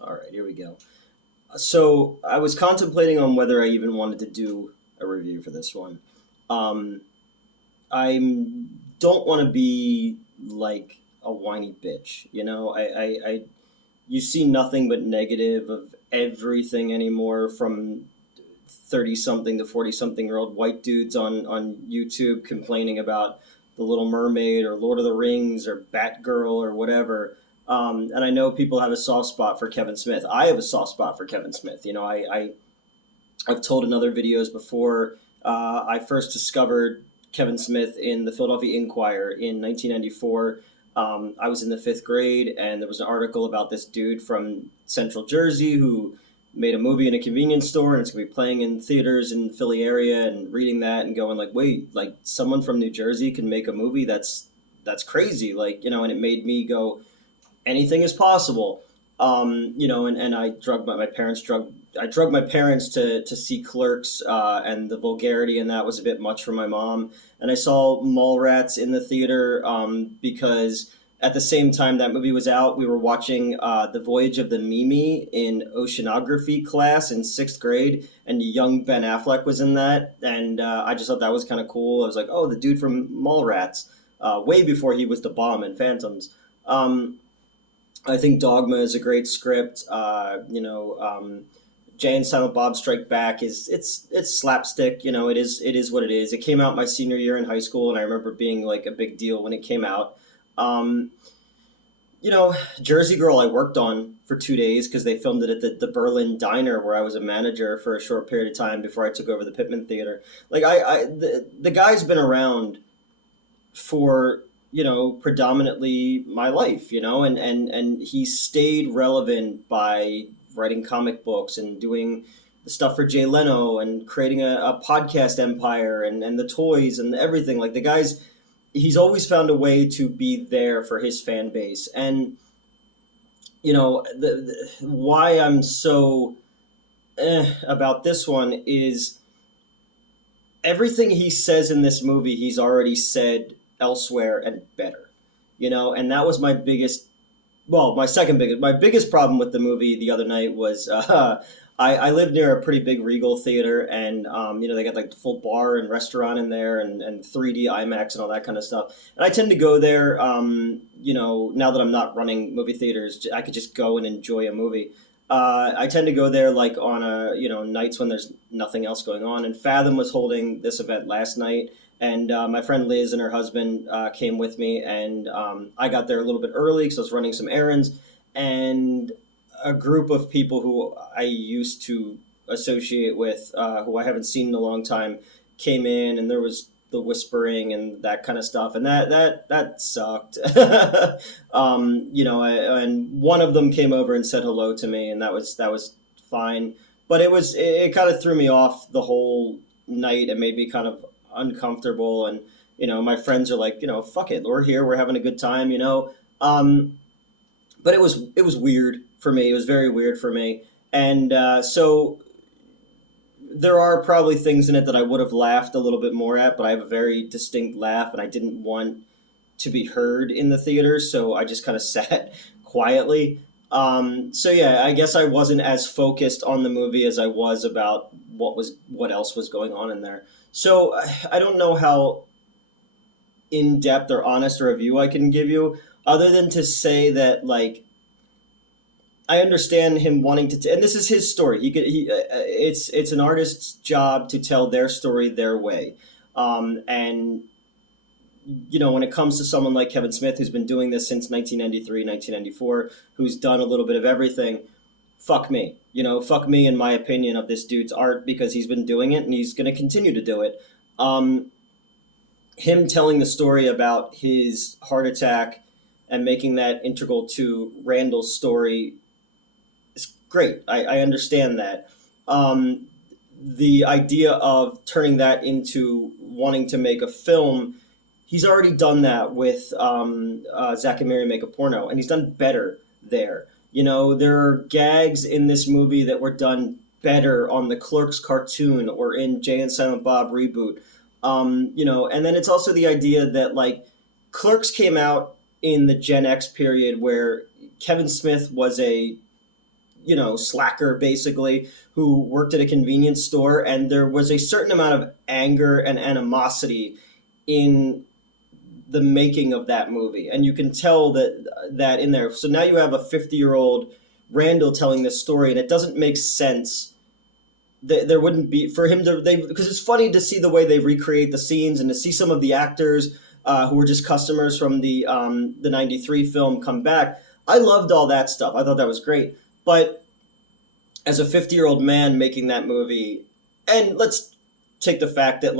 All right, here we go. So I was contemplating on whether I even wanted to do a review for this one. Um, I don't want to be like a whiny bitch, you know. You see nothing but negative of everything anymore, from 30 something to 40 something year old white dudes on YouTube complaining about The Little Mermaid or Lord of the Rings or Batgirl or whatever. And I know people have a soft spot for Kevin Smith. I have a soft spot for Kevin Smith. You know, I've told in other videos before. I first discovered Kevin Smith in the Philadelphia Inquirer in 1994. I was in the fifth grade, and there was an article about this dude from Central Jersey who made a movie in a convenience store, and it's gonna be playing in theaters in the Philly area. And reading that and going like, wait, like someone from New Jersey can make a movie? That's crazy. Like, you know, and it made me go, anything is possible. And I drug my parents drug I drug my parents to see Clerks, and the vulgarity in that was a bit much for my mom. And I saw Mallrats in the theater, because at the same time that movie was out, we were watching The Voyage of the Mimi in oceanography class in sixth grade, and young Ben Affleck was in that, and I just thought that was kind of cool. I was like, oh, the dude from Mallrats, way before he was the bomb in Phantoms. Um, I think Dogma is a great script. Jay and Silent Bob Strike Back it's slapstick. You know, it is what it is. It came out my senior year in high school, and I remember being like a big deal when it came out. Um, Jersey Girl I worked on for 2 days because they filmed it at the Berlin Diner where I was a manager for a short period of time before I took over the Pittman Theater. Like the guy's been around for, predominantly my life, and he stayed relevant by writing comic books and doing the stuff for Jay Leno and creating a podcast empire, and the toys and everything. Like, the guy's he's always found a way to be there for his fan base. And why I'm so about this one is everything he says in this movie he's already said elsewhere and better. And that was my biggest, well, my biggest problem with the movie the other night was, I live near a pretty big Regal theater, and they got like the full bar and restaurant in there, and 3D IMAX and all that kind of stuff. And I tend to go there, now that I'm not running movie theaters, I could just go and enjoy a movie. I tend to go there like on nights when there's nothing else going on. And Fathom was holding this event last night, and my friend Liz and her husband came with me, and I got there a little bit early because I was running some errands, and a group of people who I used to associate with, who I haven't seen in a long time, came in, and there was the whispering and that kind of stuff, and that sucked. And one of them came over and said hello to me, and that was fine. But it kind of threw me off the whole night and made me kind of uncomfortable. And my friends are like, fuck it, we're here, we're having a good time. But it was weird for me. It was very weird for me, and so there are probably things in it that I would have laughed a little bit more at, but I have a very distinct laugh, and I didn't want to be heard in the theater, so I just kind of sat quietly. So yeah, I guess I wasn't as focused on the movie as I was about what else was going on in there. So I don't know how in depth or honest a review I can give you, other than to say that, like, I understand him wanting to, and this is his story. It's an artist's job to tell their story their way, and when it comes to someone like Kevin Smith, who's been doing this since 1993, 1994, who's done a little bit of everything, fuck me, fuck me in my opinion of this dude's art, because he's been doing it and he's going to continue to do it. Um, Him telling the story about his heart attack and making that integral to Randall's story is great. I understand that. Um, the idea of turning that into wanting to make a film, he's already done that with Zach and Mary Make a Porno, and he's done better there. There are gags in this movie that were done better on the Clerks cartoon or in Jay and Silent Bob reboot. And then it's also the idea that, like, Clerks came out in the Gen X period where Kevin Smith was a slacker basically who worked at a convenience store, and there was a certain amount of anger and animosity in the making of that movie, and you can tell that in there. So now you have a 50-year-old Randall telling this story, and it doesn't make sense. There wouldn't be for him to they because it's funny to see the way they recreate the scenes and to see some of the actors who were just customers from the '93 film come back. I loved all that stuff. I thought that was great, but as a 50-year-old man making that movie, and let's take the fact that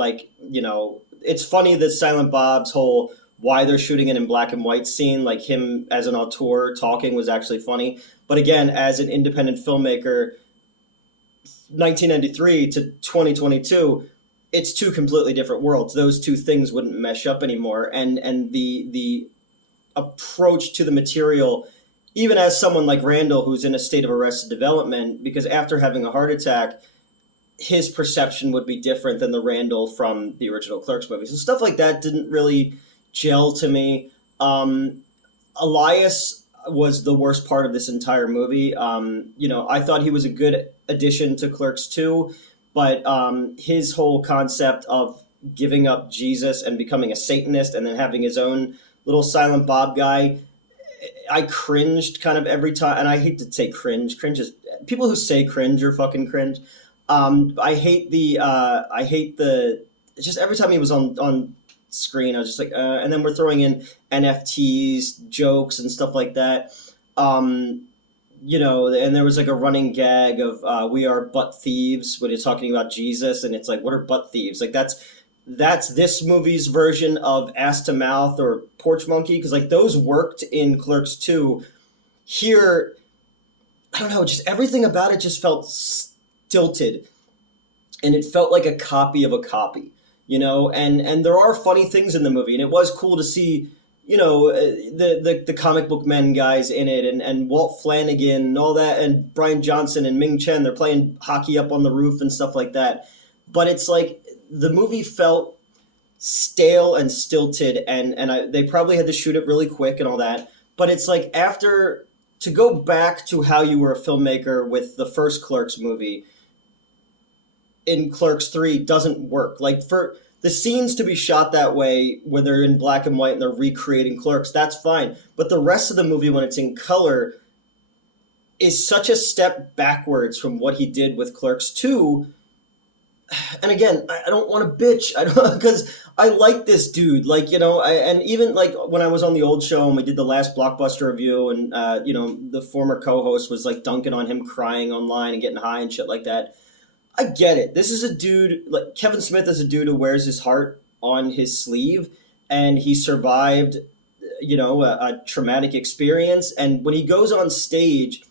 it's funny that Silent Bob's whole why they're shooting it in black and white scene, like him as an auteur talking, was actually funny. But again, as an independent filmmaker, 1993 to 2022, it's two completely different worlds. Those two things wouldn't mesh up anymore, and the approach to the material, even as someone like Randall who's in a state of arrested development because after having a heart attack, his perception would be different than the Randall from the original Clerks movie. So stuff like that didn't really gel to me. Elias was the worst part of this entire movie. I thought he was a good addition to Clerks 2, but his whole concept of giving up Jesus and becoming a Satanist and then having his own little Silent Bob guy, I cringed kind of every time. And I hate to say cringe. Cringe is people who say cringe are fucking cringe. I hate the just every time he was on screen, I was just like, and then we're throwing in NFTs, jokes, and stuff like that. And there was like a running gag of we are butt thieves when you're talking about Jesus, and it's like, what are butt thieves? Like that's this movie's version of ass to mouth or porch monkey, because like those worked in Clerks 2. Here, I don't know, just everything about it just felt stilted, and it felt like a copy of a copy. And there are funny things in the movie, and it was cool to see, the comic book men guys in it, and Walt Flanagan and all that, and Brian Johnson and Ming Chen, they're playing hockey up on the roof and stuff like that. But it's like the movie felt stale and stilted, and they probably had to shoot it really quick and all that. But it's like to go back to how you were a filmmaker with the first Clerks movie in Clerks 3 doesn't work. Like, for the scenes to be shot that way, when they're in black and white and they're recreating Clerks, that's fine. But the rest of the movie, when it's in color, is such a step backwards from what he did with Clerks 2. And again, I don't want to bitch. I don't, because I like this dude. Like, and even like when I was on the old show and we did the last Blockbuster review, and the former co-host was like dunking on him, crying online and getting high and shit like that. I get it. This is a dude, like Kevin Smith is a dude who wears his heart on his sleeve, and he survived, a traumatic experience. And when he goes on stage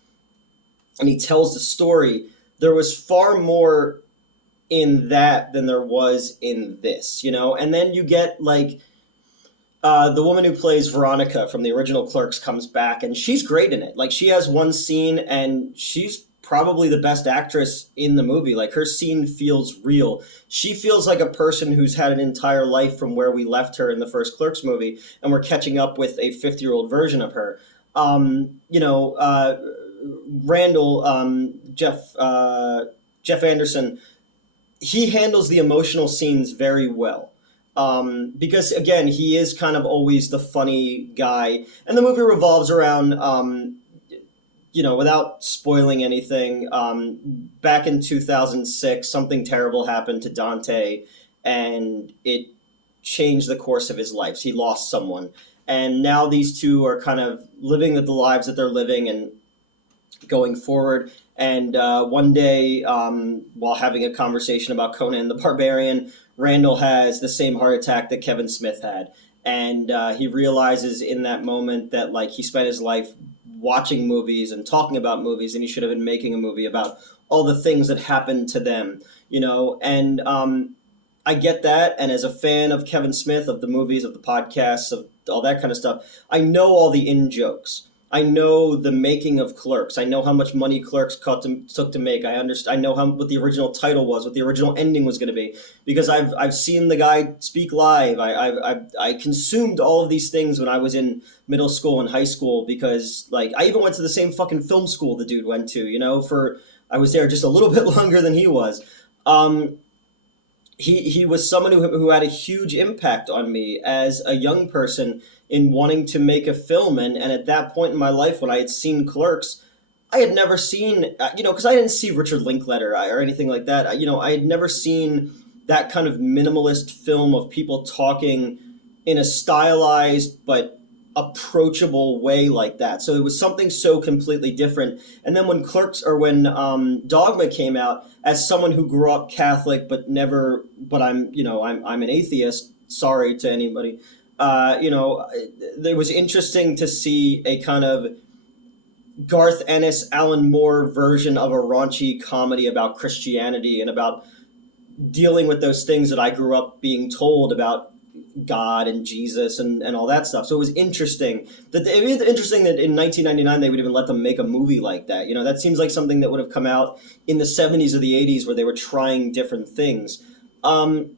and he tells the story, there was far more in that than there was in this, And then you get like the woman who plays Veronica from the original Clerks comes back, and she's great in it. Like, she has one scene, and she's probably the best actress in the movie. Like, her scene feels real. She feels like a person who's had an entire life from where we left her in the first Clerks movie, and we're catching up with a 50-year-old version of her. Randall, Jeff Anderson, he handles the emotional scenes very well. Because again, he is kind of always the funny guy, and the movie revolves around, without spoiling anything, back in 2006, something terrible happened to Dante, and it changed the course of his life. He lost someone, and now these two are kind of living the lives that they're living and going forward. And one day, while having a conversation about Conan the Barbarian, Randall has the same heart attack that Kevin Smith had. And he realizes in that moment that, like, he spent his life watching movies and talking about movies, and he should have been making a movie about all the things that happened to them, And I get that. And as a fan of Kevin Smith, of the movies, of the podcasts, of all that kind of stuff, I know all the in-jokes. I know the making of Clerks. I know how much money Clerks took to make. I know how what the original title was, what the original ending was going to be, because I've seen the guy speak live. I consumed all of these things when I was in middle school and high school, because like I even went to the same fucking film school the dude went to. You know, for I was there just a little bit longer than he was. Um, he was someone who had a huge impact on me as a young person in wanting to make a film, and at that point in my life when I had seen Clerks, I had never seen because I didn't see Richard Linklater or anything like that. I had never seen that kind of minimalist film of people talking in a stylized but approachable way like that. So it was something so completely different. And then when when Dogma came out, as someone who grew up Catholic but never, but I'm an atheist. Sorry to anybody. It was interesting to see a kind of Garth Ennis, Alan Moore version of a raunchy comedy about Christianity and about dealing with those things that I grew up being told about God and Jesus and all that stuff. So it was interesting that in 1999 they would even let them make a movie like that. That seems like something that would have come out in the 70s or the 80s where they were trying different things. And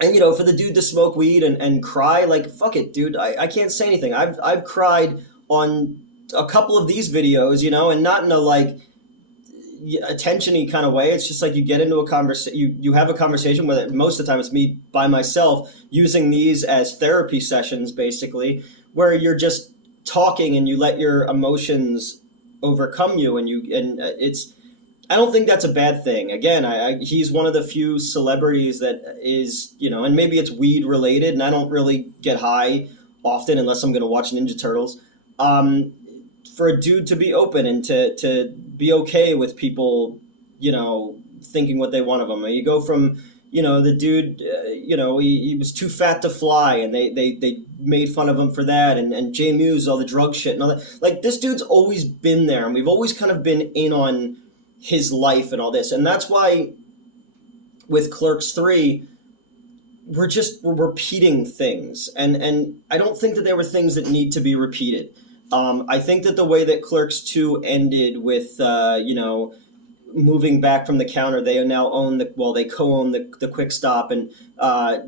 for the dude to smoke weed and cry, like fuck it, dude. I can't say anything. I've cried on a couple of these videos, and not in a like attention-y kind of way. It's just like you get into a conversation, you have a conversation with it. Most of the time it's me by myself using these as therapy sessions, basically, where you're just talking and you let your emotions overcome you, and it's I don't think that's a bad thing. Again, he's one of the few celebrities that is, and maybe it's weed related, and I don't really get high often unless I'm going to watch Ninja Turtles. Um, for a dude to be open and to be okay with people, thinking what they want of him. You go from, the dude, he was too fat to fly, and they made fun of him for that, and Jay Muse, all the drug shit and all that. Like, this dude's always been there, and we've always kind of been in on his life and all this. And that's why with Clerks 3, we're repeating things, and I don't think that there were things that need to be repeated. I think that the way that Clerks 2 ended with, moving back from the counter, they now own they co-own the Quick Stop, and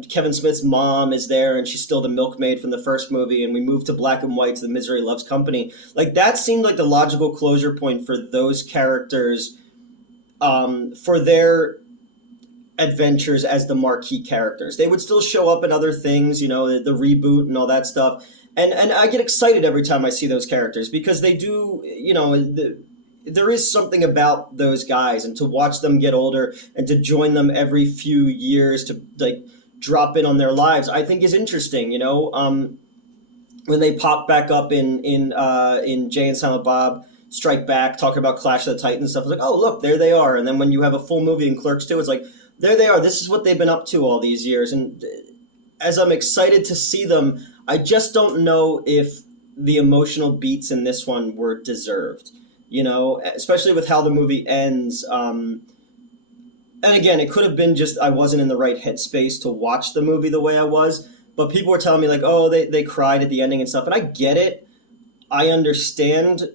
Kevin Smith's mom is there, and she's still the milkmaid from the first movie, and we move to black and white to the Misery Loves Company. Like, that seemed like the logical closure point for those characters, for their adventures as the marquee characters. They would still show up in other things, the reboot and all that stuff. And I get excited every time I see those characters, because they do, there is something about those guys, and to watch them get older and to join them every few years to like drop in on their lives, I think is interesting. When they pop back up in Jay and Silent Bob Strike Back, talking about Clash of the Titans stuff, it's like, oh look, there they are. And then when you have a full movie in Clerks 2, it's like, there they are. This is what they've been up to all these years. And as I'm excited to see them, I just don't know if the emotional beats in this one were deserved, especially with how the movie ends. And again, it could have been just I wasn't in the right headspace to watch the movie the way I was. But people were telling me, like, oh, they cried at the ending and stuff. And I get it. I understand.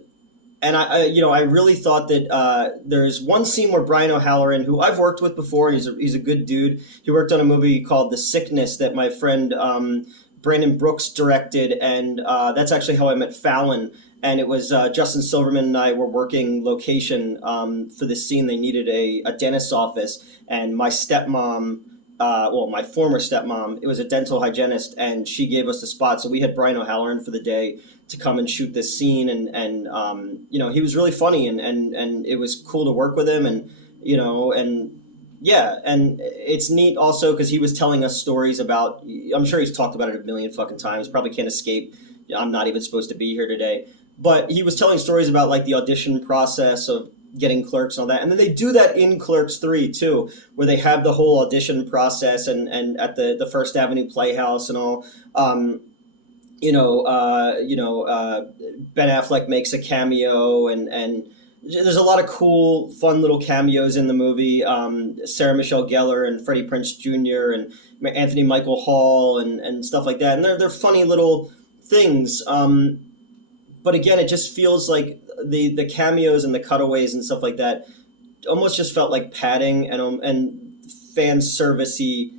And I really thought that there's one scene where Brian O'Halloran, who I've worked with before, and he's a good dude. He worked on a movie called The Sickness that my friend Brandon Brooks directed, and that's actually how I met Fallon. And it was Justin Silverman and I were working location for this scene. They needed a dentist's office, and my stepmom, my former stepmom, it was a dental hygienist, and she gave us the spot. So we had Brian O'Halloran for the day to come and shoot this scene, and he was really funny, and it was cool to work with him, and yeah, and it's neat also because he was telling us stories about, I'm sure he's talked about it a million fucking times, probably can't escape, I'm not even supposed to be here today, but he was telling stories about like the audition process of getting Clerks and all that, and then they do that in Clerks 3 too, where they have the whole audition process and at the First Avenue Playhouse and all. Ben Affleck makes a cameo, and there's a lot of cool, fun little cameos in the movie. Sarah Michelle Gellar and Freddie Prinze Jr. and Anthony Michael Hall and stuff like that. And they're funny little things. but again, it just feels like the cameos and the cutaways and stuff like that almost just felt like padding and fan servicey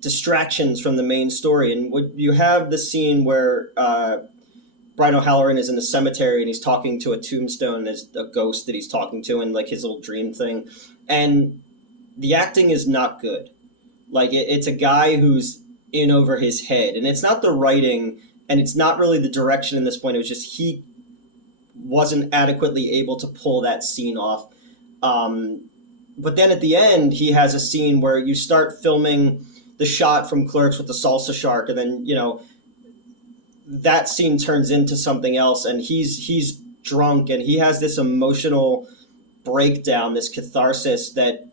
distractions from the main story. And what you have the scene where Brian O'Halloran is in the cemetery and he's talking to a tombstone. There's a ghost that he's talking to and like his little dream thing, and the acting is not good. Like it's a guy who's in over his head, and it's not the writing, and it's not really the direction in this point. It was just he wasn't adequately able to pull that scene off. But then at the end, he has a scene where you start filming the shot from Clerks with the salsa shark, and then that scene turns into something else, and he's drunk, and he has this emotional breakdown, this catharsis that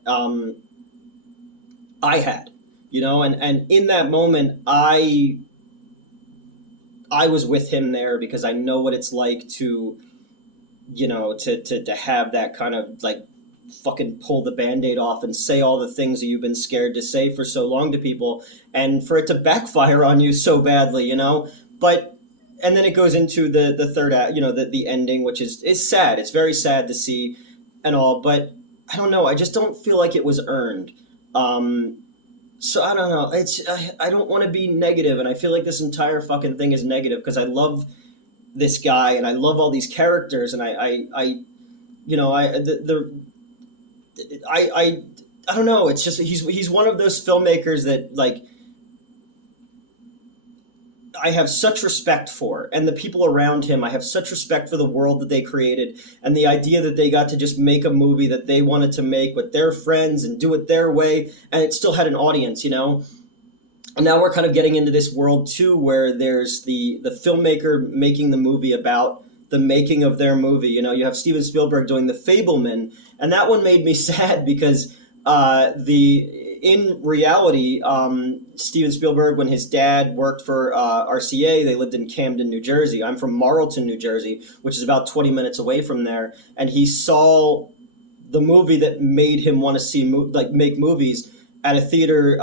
I had, and in that moment, I was with him there because I know what it's like to to have that kind of like fucking pull the band-aid off and say all the things that you've been scared to say for so long to people, and for it to backfire on you so badly, but and then it goes into the third act, the ending, which is sad. It's very sad to see and all, but I don't know, I just don't feel like it was earned. So I don't know, I don't want to be negative, and I feel like this entire fucking thing is negative because I love this guy and I love all these characters, and I don't know. It's just he's one of those filmmakers that like I have such respect for, and the people around him. I have such respect for the world that they created, and the idea that they got to just make a movie that they wanted to make with their friends and do it their way, and it still had an audience, And now we're kind of getting into this world too, where there's the filmmaker making the movie about the making of their movie. You have Steven Spielberg doing The Fabelman, and that one made me sad because in reality, Steven Spielberg, when his dad worked for RCA, they lived in Camden, New Jersey. I'm from Marlton, New Jersey, which is about 20 minutes away from there, and he saw the movie that made him want to see make movies at a theater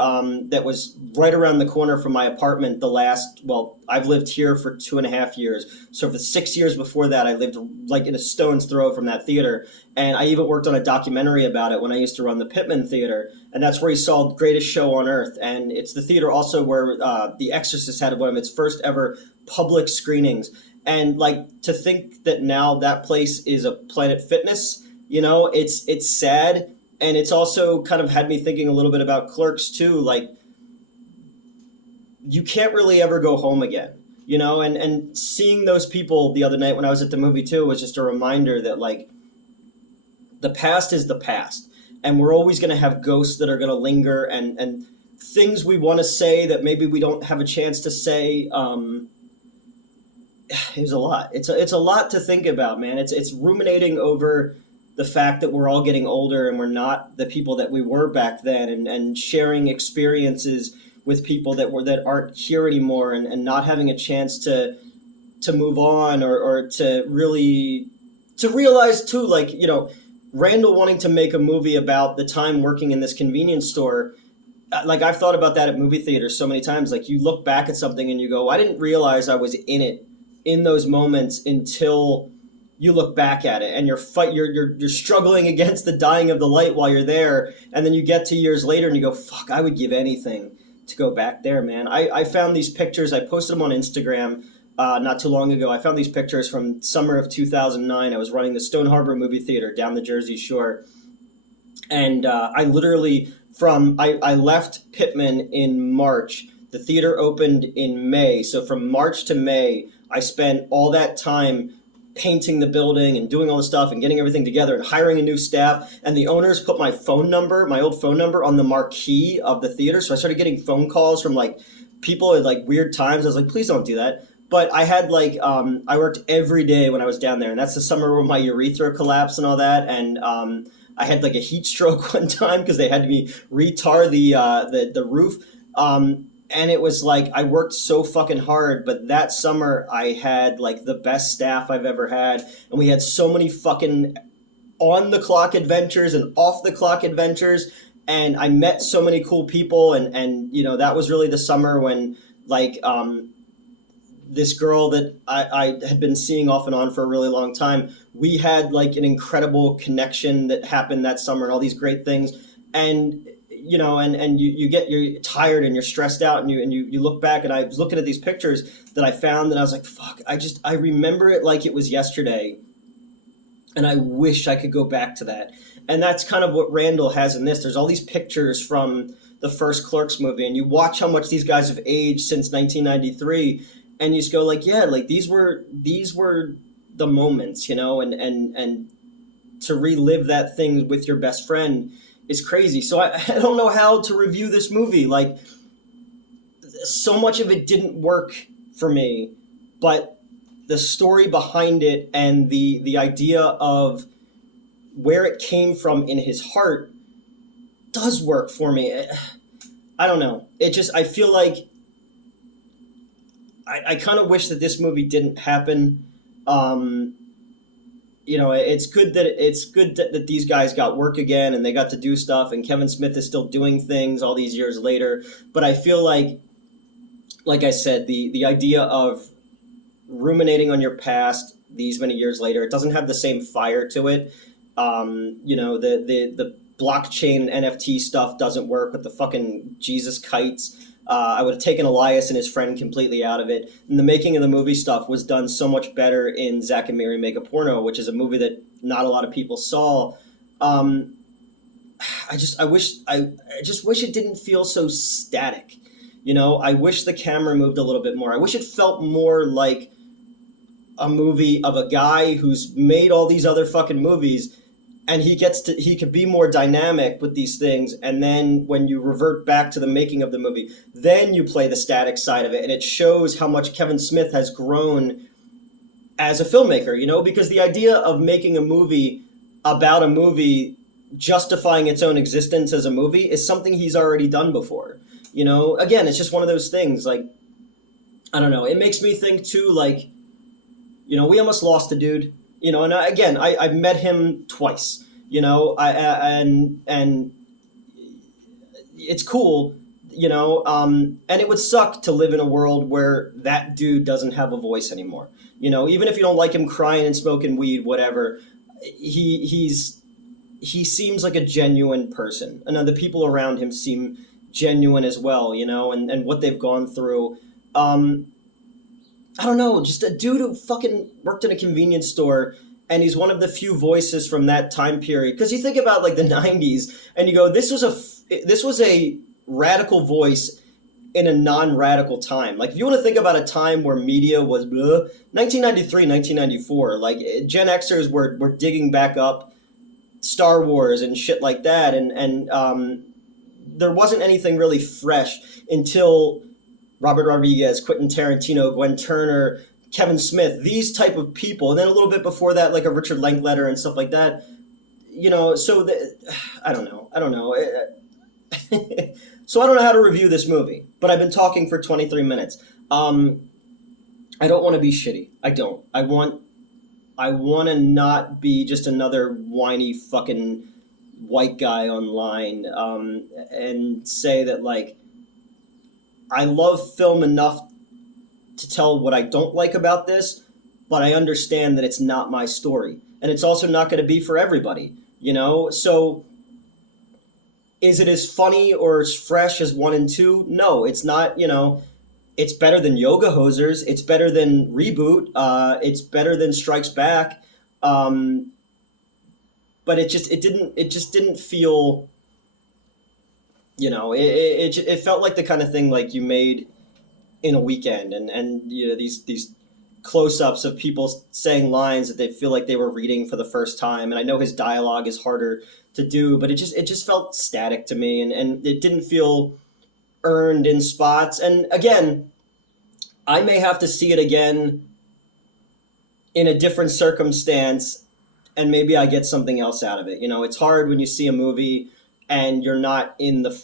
that was right around the corner from my apartment. I've lived here for 2.5 years. So for the 6 years before that, I lived like in a stone's throw from that theater. And I even worked on a documentary about it when I used to run the Pittman Theater. And that's where he saw Greatest Show on Earth. And it's the theater also where The Exorcist had one of its first ever public screenings. And like to think that now that place is a Planet Fitness, it's sad. And it's also kind of had me thinking a little bit about Clerks too. Like, you can't really ever go home again, and seeing those people the other night when I was at the movie too was just a reminder that like the past is the past, and we're always going to have ghosts that are going to linger and things we want to say that maybe we don't have a chance to say. It was a lot. It's a lot to think about, man. It's ruminating over the fact that we're all getting older and we're not the people that we were back then, and sharing experiences with people that aren't here anymore, and not having a chance to move on or to really to realize too, like, Randall wanting to make a movie about the time working in this convenience store. Like, I've thought about that at movie theaters so many times. Like, you look back at something and you go, I didn't realize I was in it in those moments until you look back at it, and you're struggling against the dying of the light while you're there, and then you get to years later and you go, fuck, I would give anything to go back there, man. I found these pictures. I posted them on Instagram not too long ago. I found these pictures from summer of 2009. I was running the Stone Harbor movie theater down the Jersey Shore, and I literally I left Pittman in March. The theater opened in May, so from March to May, I spent all that time painting the building and doing all the stuff and getting everything together and hiring a new staff. And the owners put my old phone number on the marquee of the theater. So I started getting phone calls from like people at like weird times. I was like, please don't do that. But I had like, I worked every day when I was down there, and that's the summer where my urethra collapsed and all that. And I had like a heat stroke one time because they had me retar the roof. And it was like, I worked so fucking hard, but that summer I had like the best staff I've ever had. And we had so many fucking on the clock adventures and off the clock adventures. And I met so many cool people. And that was really the summer when like, this girl that I had been seeing off and on for a really long time. We had like an incredible connection that happened that summer and all these great things. And you're tired and you're stressed out and you look back, and I was looking at these pictures that I found and I was like, fuck, I remember it like it was yesterday, and I wish I could go back to that. And that's kind of what Randall has in this. There's all these pictures from the first Clerks movie, and you watch how much these guys have aged since 1993, and you just go like, yeah, like these were the moments, and to relive that thing with your best friend is crazy. So I don't know how to review this movie. Like, so much of it didn't work for me, but the story behind it and the idea of where it came from in his heart does work for me. I don't know. I feel like I kind of wish that this movie didn't happen. It's good that these guys got work again and they got to do stuff, and Kevin Smith is still doing things all these years later. But I feel like I said, the idea of ruminating on your past these many years later, it doesn't have the same fire to it. The blockchain NFT stuff doesn't work with the fucking Jesus kites. I would have taken Elias and his friend completely out of it. And the making of the movie stuff was done so much better in Zack and Miri Make a Porno, which is a movie that not a lot of people saw. I just wish it didn't feel so static. I wish the camera moved a little bit more. I wish it felt more like a movie of a guy who's made all these other fucking movies, and he could be more dynamic with these things. And then when you revert back to the making of the movie, then you play the static side of it, and it shows how much Kevin Smith has grown as a filmmaker, because the idea of making a movie about a movie justifying its own existence as a movie is something he's already done before. Again, it's just one of those things. Like, I don't know. It makes me think too, like, we almost lost a dude. And I've met him twice. And it's cool. And it would suck to live in a world where that dude doesn't have a voice anymore. Even if you don't like him crying and smoking weed, whatever, he seems like a genuine person, and the people around him seem genuine as well, and what they've gone through. I don't know, just a dude who fucking worked in a convenience store, and he's one of the few voices from that time period. Because you think about like the 90s, and you go, this was a radical voice in a non-radical time. Like, if you want to think about a time where media was 1993, 1994, like Gen Xers were digging back up Star Wars and shit like that, and there wasn't anything really fresh until Robert Rodriguez, Quentin Tarantino, Gwen Turner, Kevin Smith, these type of people. And then a little bit before that, like a Richard Linklater and stuff like that. I don't know. So I don't know how to review this movie, but I've been talking for 23 minutes. I don't want to be shitty. I don't. I want to not be just another whiny fucking white guy online, and say that, like, I love film enough to tell what I don't like about this, but I understand that it's not my story. And it's also not going to be for everybody, So is it as funny or as fresh as 1 and 2? No, it's not, It's better than Yoga Hosers. It's better than Reboot. It's better than Strikes Back. But it just didn't feel, it felt like the kind of thing like you made in a weekend, and these close-ups of people saying lines that they feel like they were reading for the first time. And I know his dialogue is harder to do, but it just felt static to me, and it didn't feel earned in spots. And again, I may have to see it again in a different circumstance, and maybe I get something else out of it. It's hard when you see a movie and you're not in the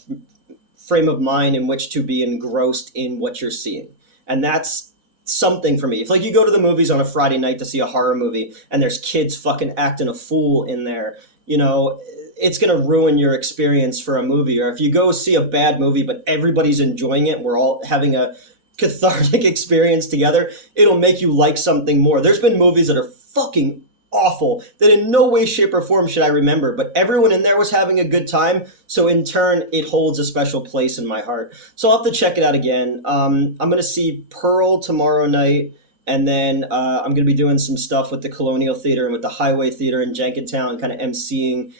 frame of mind in which to be engrossed in what you're seeing. And that's something for me. If like you go to the movies on a Friday night to see a horror movie and there's kids fucking acting a fool in there, it's going to ruin your experience for a movie. Or if you go see a bad movie but everybody's enjoying it, we're all having a cathartic experience together, it'll make you like something more. There's been movies that are fucking awful that in no way, shape, or form should I remember, but everyone in there was having a good time, so in turn, it holds a special place in my heart. So I'll have to check it out again. I'm gonna see Pearl tomorrow night, and then I'm gonna be doing some stuff with the Colonial Theater and with the Highway Theater in Jenkintown, kind of emceeing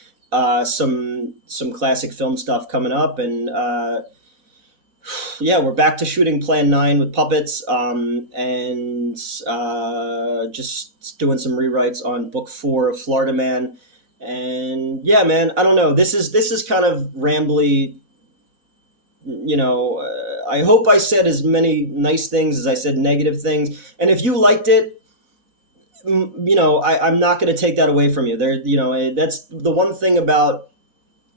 some classic film stuff coming up, and yeah, we're back to shooting Plan 9 with puppets, and just doing some rewrites on Book 4 of Florida Man. And yeah, man, I don't know. This is kind of rambly. I hope I said as many nice things as I said negative things. And if you liked it, I'm not going to take that away from you. That's the one thing about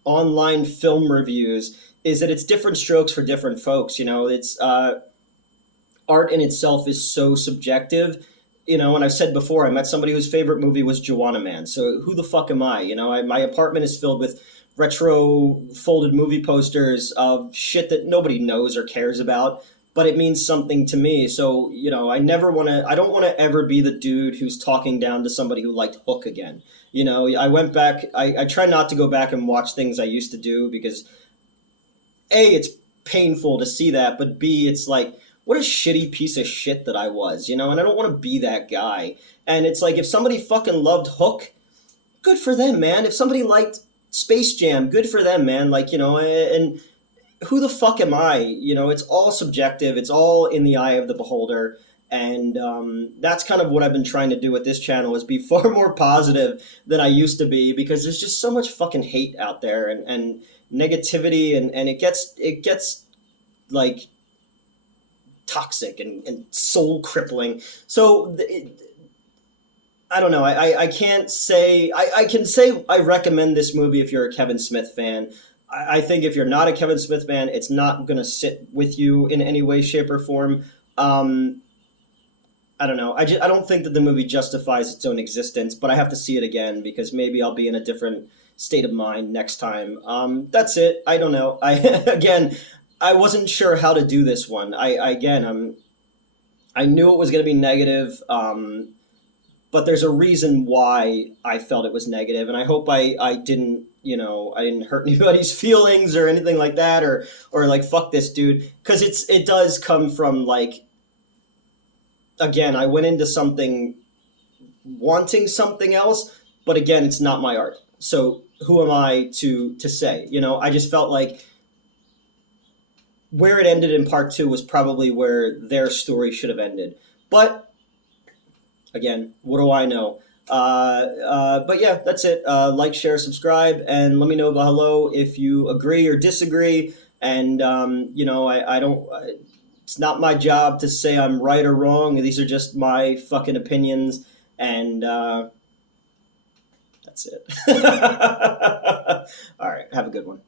online film reviews is that it's different strokes for different folks. It's art in itself is so subjective. And I've said before, I met somebody whose favorite movie was Joanna Man. So who the fuck am I? My apartment is filled with retro folded movie posters of shit that nobody knows or cares about, but it means something to me. So, I don't want to ever be the dude who's talking down to somebody who liked Hook again. I went back, I try not to go back and watch things I used to do because A, it's painful to see that, but B, it's like, what a shitty piece of shit that I was, and I don't want to be that guy. And it's like, if somebody fucking loved Hook, good for them, man. If somebody liked Space Jam, good for them, man. And who the fuck am I? It's all subjective. It's all in the eye of the beholder. And that's kind of what I've been trying to do with this channel is be far more positive than I used to be because there's just so much fucking hate out there and negativity and it gets like toxic and soul crippling. So I don't know. I can't say I can say I recommend this movie if you're a Kevin Smith fan. I think if you're not a Kevin Smith fan, it's not going to sit with you in any way, shape, or form. I don't know. I don't think that the movie justifies its own existence, but I have to see it again because maybe I'll be in a different state of mind next time. That's it. I don't know. I wasn't sure how to do this one. I knew it was going to be negative, but there's a reason why I felt it was negative, and I hope I didn't hurt anybody's feelings or anything like that, or like fuck this dude, because it does come from like. Again, I went into something wanting something else, but again, it's not my art. So who am I to say? I just felt like where it ended in part 2 was probably where their story should have ended. But again, what do I know? But yeah, that's it. Like, share, subscribe, and let me know below if you agree or disagree. And I don't. It's not my job to say I'm right or wrong. These are just my fucking opinions, and that's it. All right, have a good one.